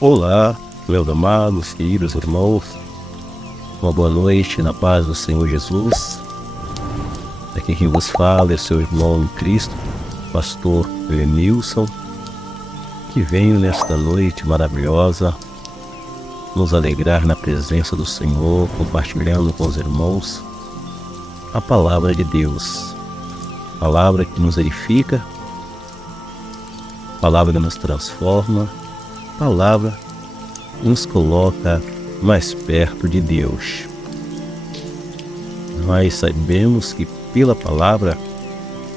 Olá, meus amados, queridos irmãos, uma boa noite na paz do Senhor Jesus. Aqui quem vos fala é seu irmão em Cristo, pastor Lenilson, que venho nesta noite maravilhosa nos alegrar na presença do Senhor, compartilhando com os irmãos a palavra de Deus, palavra que nos edifica, palavra que nos transforma, palavra nos coloca mais perto de Deus. Nós sabemos que pela palavra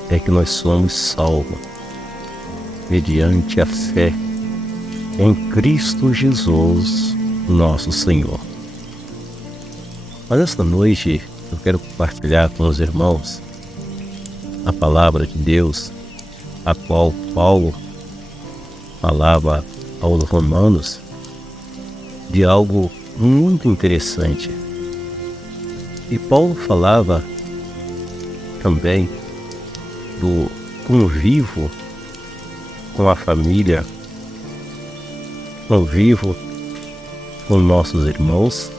é que nós somos salvos, mediante a fé em Cristo Jesus, nosso Senhor. Mas esta noite eu quero compartilhar com os irmãos a palavra de Deus, a qual Paulo falava aos romanos, de algo muito interessante. E Paulo falava também do convívio com a família, convívio com nossos irmãos.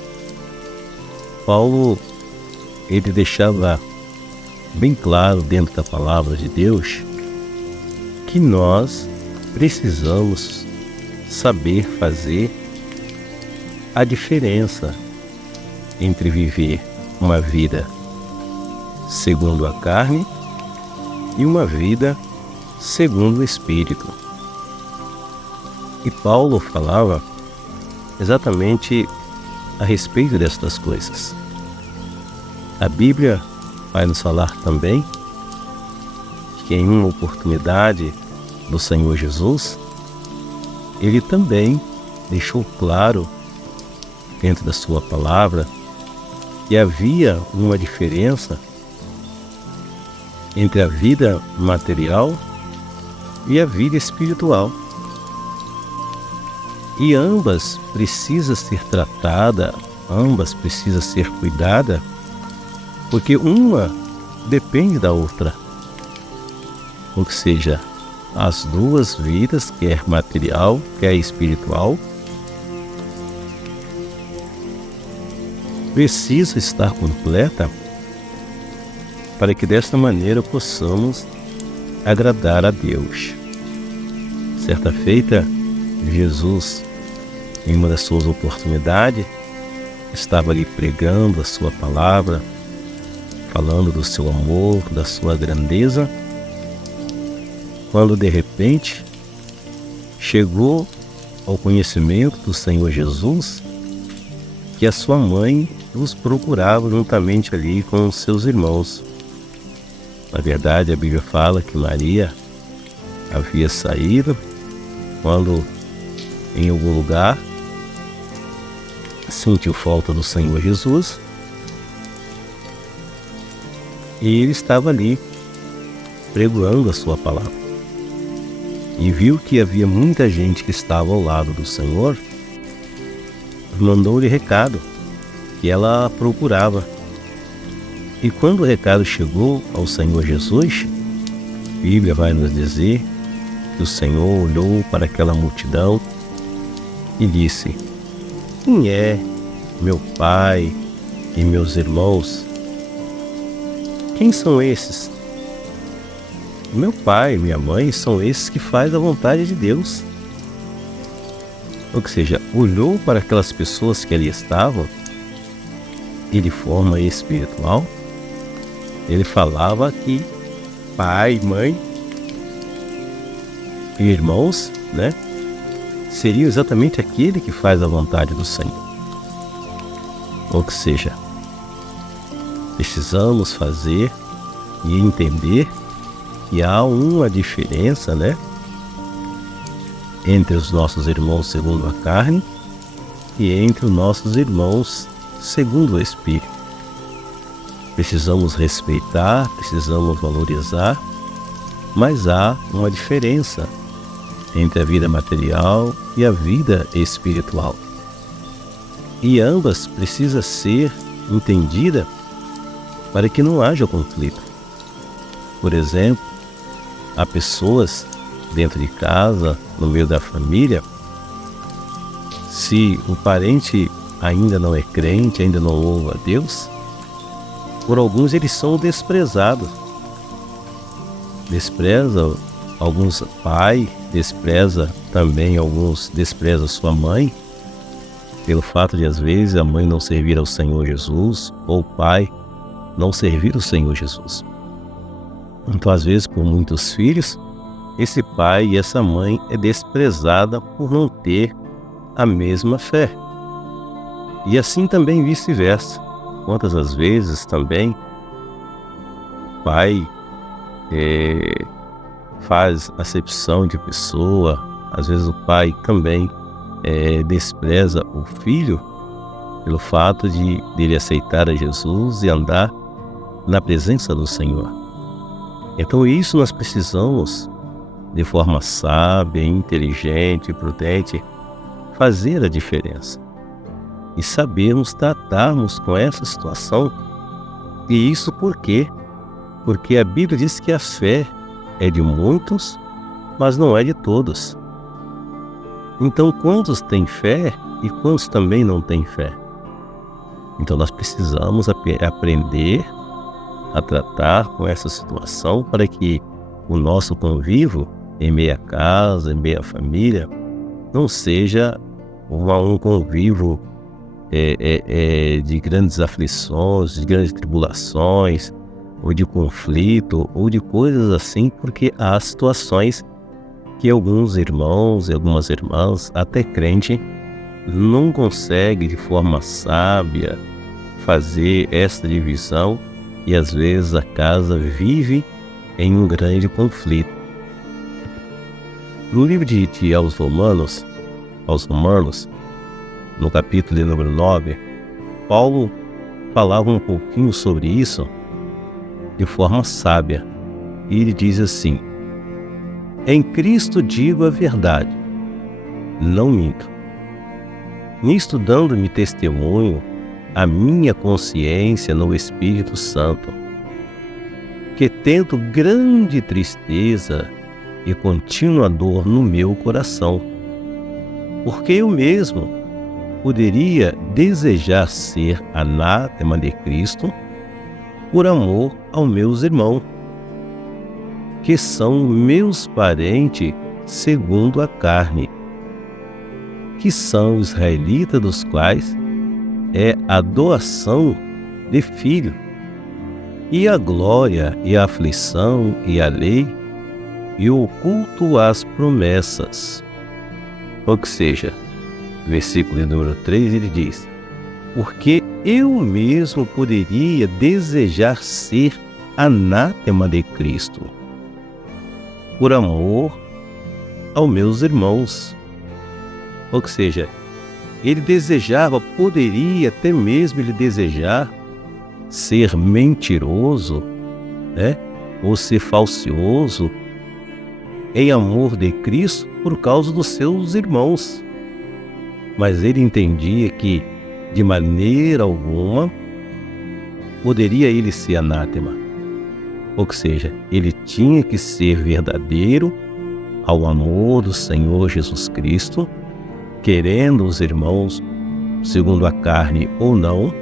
Paulo, ele deixava bem claro dentro da palavra de Deus que nós precisamos saber fazer a diferença entre viver uma vida segundo a carne e uma vida segundo o Espírito. E Paulo falava exatamente a respeito destas coisas. A Bíblia vai nos falar também que em uma oportunidade do Senhor Jesus, ele também deixou claro dentro da sua palavra que havia uma diferença entre a vida material e a vida espiritual. E ambas precisam ser tratadas, ambas precisam ser cuidadas, porque uma depende da outra. Ou seja, as duas vidas, quer material, quer espiritual, precisa estar completa para que desta maneira possamos agradar a Deus. Certa feita, Jesus, em uma das suas oportunidades, estava ali pregando a sua palavra, falando do seu amor, da sua grandeza, quando de repente chegou ao conhecimento do Senhor Jesus que a sua mãe os procurava juntamente ali com os seus irmãos. Na verdade, a Bíblia fala que Maria havia saído quando em algum lugar sentiu falta do Senhor Jesus e ele estava ali pregando a sua palavra. E viu que havia muita gente que estava ao lado do Senhor, mandou-lhe recado que ela procurava. E quando o recado chegou ao Senhor Jesus, a Bíblia vai nos dizer que o Senhor olhou para aquela multidão e disse: quem é meu pai e meus irmãos? Quem são esses? Meu pai e minha mãe são esses que fazem a vontade de Deus. Ou seja, olhou para aquelas pessoas que ali estavam e de forma espiritual, ele falava que pai, mãe e irmãos, seriam exatamente aquele que faz a vontade do Senhor. Ou seja, precisamos fazer e entender que há uma diferença, entre os nossos irmãos segundo a carne e entre os nossos irmãos segundo o Espírito. Precisamos respeitar, precisamos valorizar, mas há uma diferença entre a vida material e a vida espiritual. E ambas precisam ser entendidas para que não haja conflito. Por exemplo, há pessoas dentro de casa, no meio da família, se o parente ainda não é crente, ainda não louva a Deus, por alguns eles são desprezados. Despreza alguns pai, despreza também alguns, despreza sua mãe, pelo fato de às vezes a mãe não servir ao Senhor Jesus, ou o pai não servir ao Senhor Jesus. Então às vezes por muitos filhos, esse pai e essa mãe é desprezada por não ter a mesma fé. E assim também vice-versa. Quantas as vezes também o pai faz acepção de pessoa, às vezes o pai também despreza o filho pelo fato de ele aceitar a Jesus e andar na presença do Senhor. Então isso nós precisamos, de forma sábia, inteligente e prudente, fazer a diferença e sabermos tratarmos com essa situação. E isso por quê? Porque a Bíblia diz que a fé é de muitos, mas não é de todos. Então quantos têm fé e quantos também não têm fé? Então nós precisamos aprender a tratar com essa situação para que o nosso convívio em meia casa, em meia família, não seja um convívio de grandes aflições, de grandes tribulações, ou de conflito, ou de coisas assim, porque há situações que alguns irmãos e algumas irmãs, até crente, não conseguem de forma sábia fazer essa divisão e às vezes a casa vive em um grande conflito. No livro de aos Romanos, no capítulo de número 9, Paulo falava um pouquinho sobre isso de forma sábia. E ele diz assim: em Cristo digo a verdade, não minto. Nisto dando-me testemunho a minha consciência no Espírito Santo, que tento grande tristeza e contínua dor no meu coração, porque eu mesmo poderia desejar ser anátema de Cristo por amor aos meus irmãos, que são meus parentes segundo a carne, que são israelitas, dos quais é a doação de filho, e a glória, e a aflição, e a lei, e o culto às promessas. Ou seja, versículo número 3, ele diz: porque eu mesmo poderia desejar ser anátema de Cristo, por amor aos meus irmãos. Ou seja, ele desejava, poderia até mesmo ele desejar ser mentiroso, ou ser falcioso em amor de Cristo por causa dos seus irmãos. Mas ele entendia que de maneira alguma poderia ele ser anátema. Ou seja, ele tinha que ser verdadeiro ao amor do Senhor Jesus Cristo, querendo os irmãos segundo a carne ou não,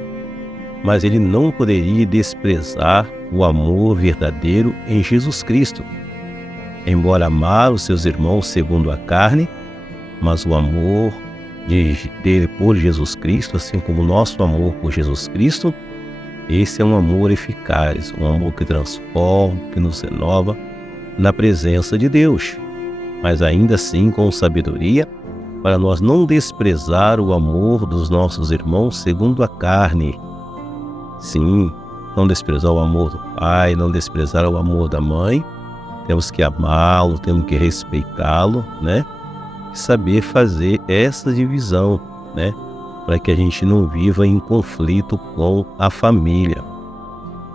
mas ele não poderia desprezar o amor verdadeiro em Jesus Cristo. Embora amar os seus irmãos segundo a carne, mas o amor dele por Jesus Cristo, assim como o nosso amor por Jesus Cristo, esse é um amor eficaz, um amor que transforma, que nos renova na presença de Deus, mas ainda assim com sabedoria, para nós não desprezar o amor dos nossos irmãos segundo a carne. Sim, não desprezar o amor do pai, não desprezar o amor da mãe, temos que amá-lo, temos que respeitá-lo, e saber fazer essa divisão, para que a gente não viva em conflito com a família.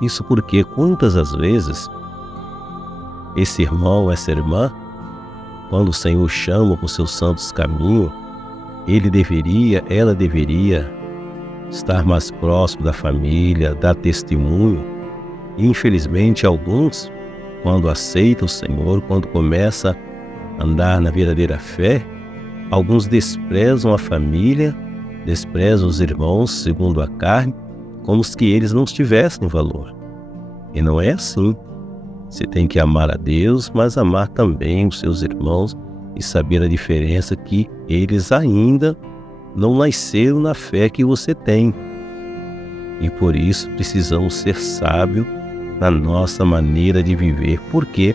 Isso porque quantas as vezes esse irmão, essa irmã, quando o Senhor chama para os seus santos caminhos, ela deveria estar mais próximo da família, dar testemunho. E infelizmente alguns, quando aceitam o Senhor, quando começa a andar na verdadeira fé, Alguns desprezam a família, desprezam os irmãos segundo a carne, como se eles não tivessem valor. E não é assim. Você tem que amar a Deus, mas amar também os seus irmãos e saber a diferença que eles ainda não nasceram na fé que você tem. E por isso precisamos ser sábios na nossa maneira de viver, porque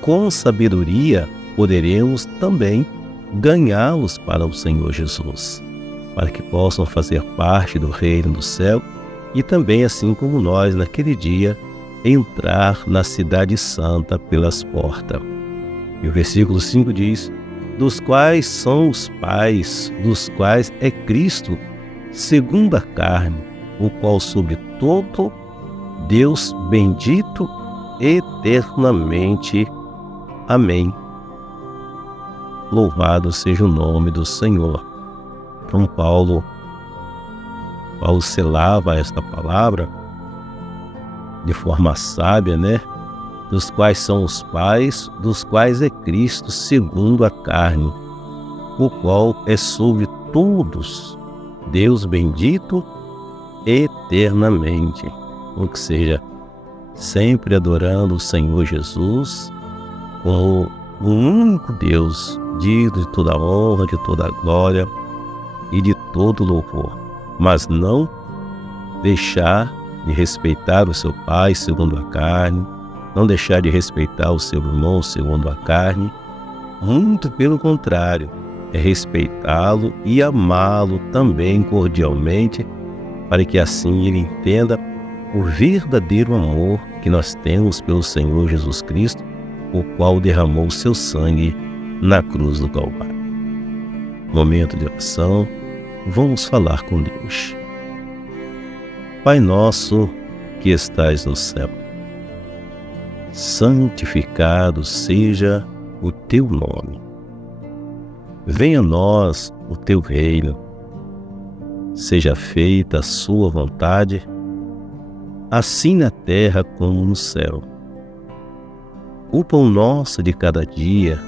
com sabedoria poderemos também ganhá-los para o Senhor Jesus, para que possam fazer parte do reino do céu e também, assim como nós, naquele dia, entrar na cidade santa pelas portas. E o versículo 5 diz: dos quais são os pais, dos quais é Cristo, segundo a carne, o qual sobre todo Deus bendito eternamente. Amém. Louvado seja o nome do Senhor. Então Paulo selava esta palavra de forma sábia, dos quais são os pais, dos quais é Cristo segundo a carne, o qual é sobre todos Deus bendito eternamente. Ou seja, sempre adorando o Senhor Jesus como o único Deus, digno de toda honra, de toda glória e de todo louvor, mas não deixar de respeitar o seu pai segundo a carne, não deixar de respeitar o seu irmão segundo a carne, muito pelo contrário, é respeitá-lo e amá-lo também cordialmente, para que assim ele entenda o verdadeiro amor que nós temos pelo Senhor Jesus Cristo, o qual derramou seu sangue na cruz do Calvário. Momento de oração, vamos falar com Deus. Pai nosso que estais no céu, santificado seja o teu nome. Venha a nós o teu reino. Seja feita a sua vontade, assim na terra como no céu. O pão nosso de cada dia,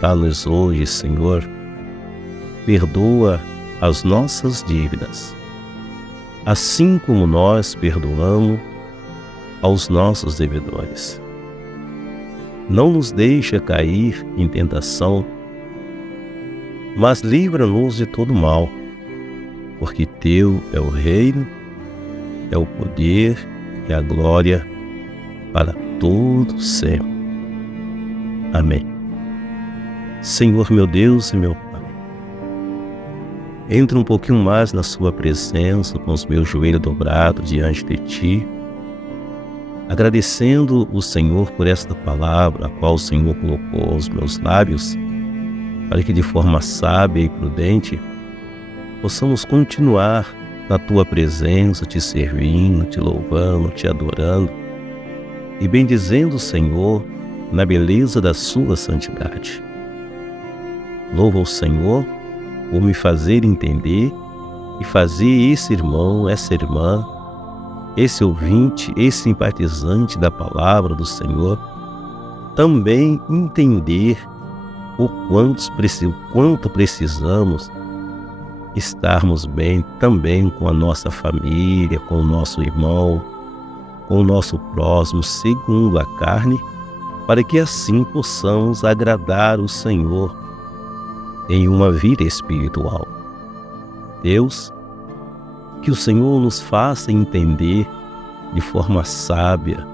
dá-nos hoje, Senhor. Perdoa as nossas dívidas, assim como nós perdoamos aos nossos devedores. Não nos deixa cair em tentação, mas livra-nos de todo mal, porque teu é o reino, é o poder e a glória para todo sempre. Amém. Senhor meu Deus e meu Pai, entro um pouquinho mais na sua presença com os meus joelhos dobrados diante de Ti, agradecendo o Senhor por esta palavra, a qual o Senhor colocou aos meus lábios, para que de forma sábia e prudente possamos continuar na Tua presença, Te servindo, Te louvando, Te adorando e bendizendo o Senhor na beleza da Sua santidade. Louvo ao Senhor por me fazer entender e fazer esse irmão, essa irmã, esse ouvinte, esse simpatizante da palavra do Senhor, também entender o quanto precisamos estarmos bem também com a nossa família, com o nosso irmão, com o nosso próximo, segundo a carne, para que assim possamos agradar o Senhor em uma vida espiritual. Deus, que o Senhor nos faça entender de forma sábia,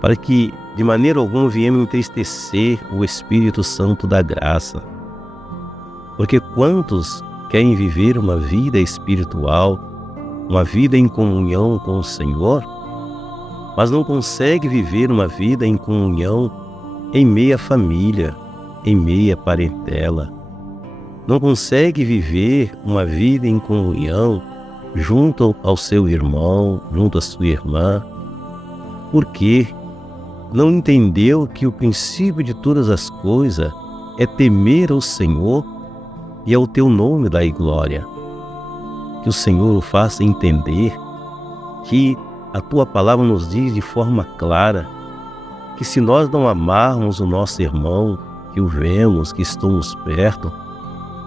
para que de maneira alguma viemos entristecer o Espírito Santo da graça. Porque quantos querem viver uma vida espiritual, uma vida em comunhão com o Senhor, mas não conseguem viver uma vida em comunhão em meia família, em meia parentela. Não consegue viver uma vida em comunhão junto ao seu irmão, junto à sua irmã, porque não entendeu que o princípio de todas as coisas é temer ao Senhor e ao teu nome dai glória. Que o Senhor o faça entender que a tua palavra nos diz de forma clara que se nós não amarmos o nosso irmão, que o vemos, que estamos perto,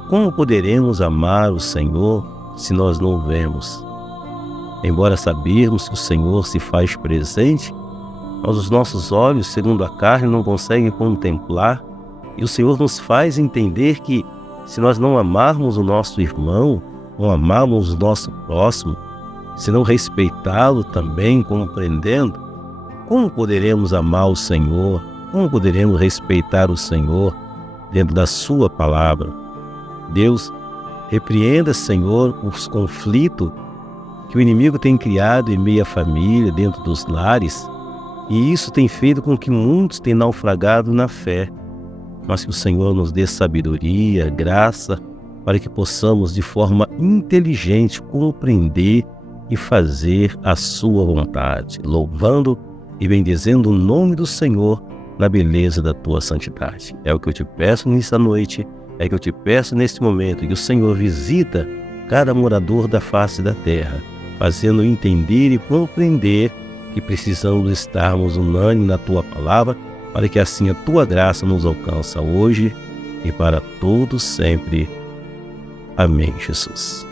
Como poderemos amar o Senhor se nós não o vemos? Embora sabermos que o Senhor se faz presente, mas os nossos olhos, segundo a carne, não conseguem contemplar, e o Senhor nos faz entender que se nós não amarmos o nosso irmão, não amarmos o nosso próximo, se não respeitá-lo também, compreendendo, como poderemos amar o Senhor? Como poderemos respeitar o Senhor dentro da sua palavra? Deus, repreenda, Senhor, os conflitos que o inimigo tem criado em meio à família, dentro dos lares, e isso tem feito com que muitos tenham naufragado na fé. Mas que o Senhor nos dê sabedoria, graça, para que possamos de forma inteligente compreender e fazer a sua vontade, louvando e bendizendo o nome do Senhor na beleza da tua santidade. É o que eu te peço nesta noite, é o que eu te peço neste momento, que o Senhor visita cada morador da face da terra, fazendo entender e compreender que precisamos estarmos unânimes na tua palavra, para que assim a tua graça nos alcança hoje e para todos sempre. Amém, Jesus.